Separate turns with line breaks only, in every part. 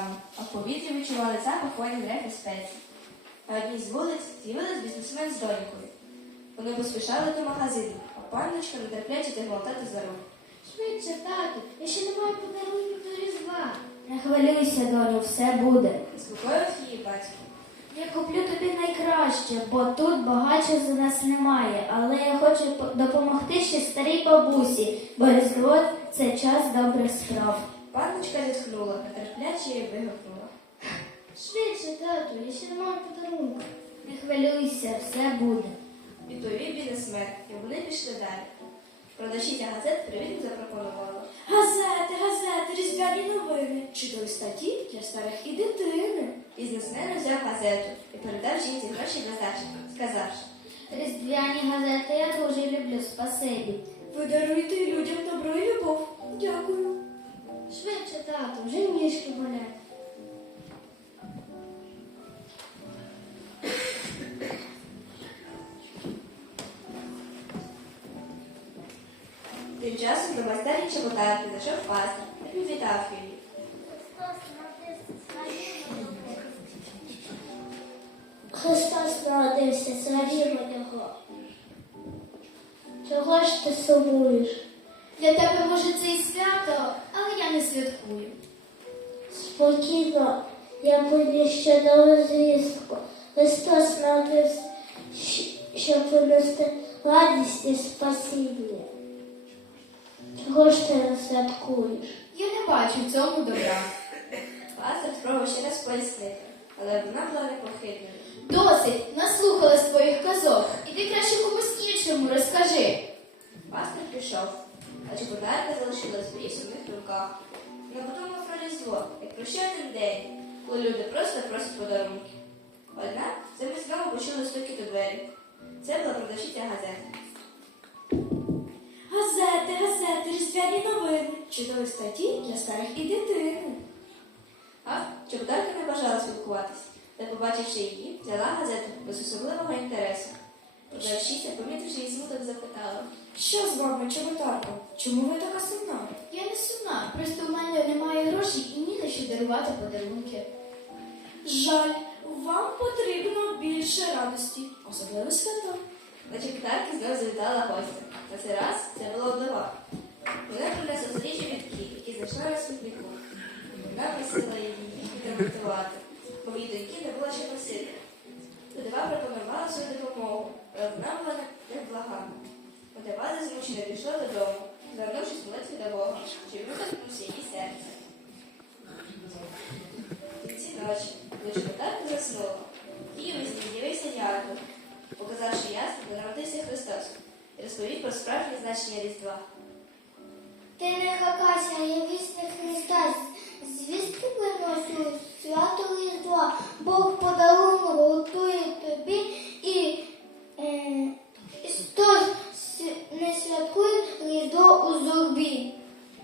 ногами, а в повітрі відчували запах воні дерев і спецій. На одній з вулиць з'явилась бізнесмен з донькою. Вони поспішали до магазину, а панночка нетерпляче тягла тата за руку.
Швидше, тату, я ще не маю подарунків до Різдва.
Не хвилюйся, доню, все буде.
Заспокоїв її батько.
Я куплю тобі найкраще, бо тут багаче за нас немає, але я хочу допомогти ще старій бабусі, бо Різдво – це час добрих справ.
Панночка зітхнула, нетерпляче її вигукнула.
Швидше, тату, я ще не маю подарунків.
Не хвилюйся, все буде.
Відповів бізнесмен, і вони пішли далі. Продавщиця газет привітно запропонувала.
Газети, різдвяні новини, чудові статті для старих і дитини.
Бізнесмен взяв газету і передав жінці гроші для здачі, сказавши.
Різдвяні газети я дуже люблю, спасибі. Ви даруєте людям добро і любов. Дякую.
Швидше, тату, вже ніжки болять.
Тим часом до майстерні чеботарки зайшов пастор і привітав її.
Христос народився, славімо Його. Чого ж ти сумуєш?
Для тебе, може, це і свято, але я не святкую.
Спокійно, я повіщу нову звістку. Христос народився, щоб принести радість і спасіння. Чого ж ти не святкуєш?
Я не бачу в цьому добра.
Пастор спробував ще раз пояснити, але вона була непохитною.
Досить, наслухалась твоїх казок. Іди краще комусь іншому розкажи.
Пастор пішов, а чеботарка залишилась в її сумних думках. Вона подумала про Різдво, як про ще один день, коли люди просто просять подарунки. Однак замість знову почули стуки до двері. Це була продавщиця газет.
Газети, різдвяні новини, чудові статті для старих і дитини.
А чеботарка не бажала спілкуватись, та, побачивши її, взяла газету без особливого інтересу. Продавщиця, помітивши її смуток, запитала.
Що з вами, чеботарко? Чому ви така сумна? Я не сумна, просто у мене немає грошей і ні на що дарувати подарунки. Жаль, вам потрібно більше радості, особливо свята.
На чеботарки знову завітала гостя. На цей раз це була облива. Вона принесла свіжі вітки, які знайшла на смітнику. Вона просила її відремонтувати, бо в її доньки не було що просити. Вдова пропонувала свою допомогу, але вона була неблагана. Вдова засмучена пішла додому, звернувшись молитві до Бога, щоб він торкнувся її серце. В кінці ночі, коли чеботарка заснула, їй у сні з'явився Яков, показавши ясно, де народився Христос, і розповів про справжнє значення Різдва.
Ти не хакайся, я вісник Христа. Звістки приносю свято Різдва. Бог подарунок готує тобі і хто не святкує Різдво у зурбі.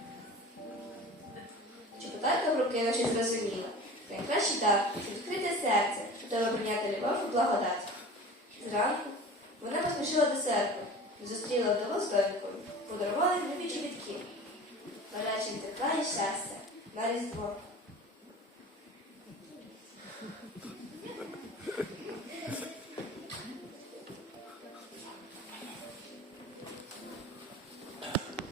Чеботарка, прокинувшись, зрозуміла. Найкращий дар – це відкрите серце, готове прийняти любов і благодать. Зранку вона поспішила до церкви, зустріла вдову з донькою, подарувала їм любі чобітки. Бажаючи їм тепла і щастя на Різдво.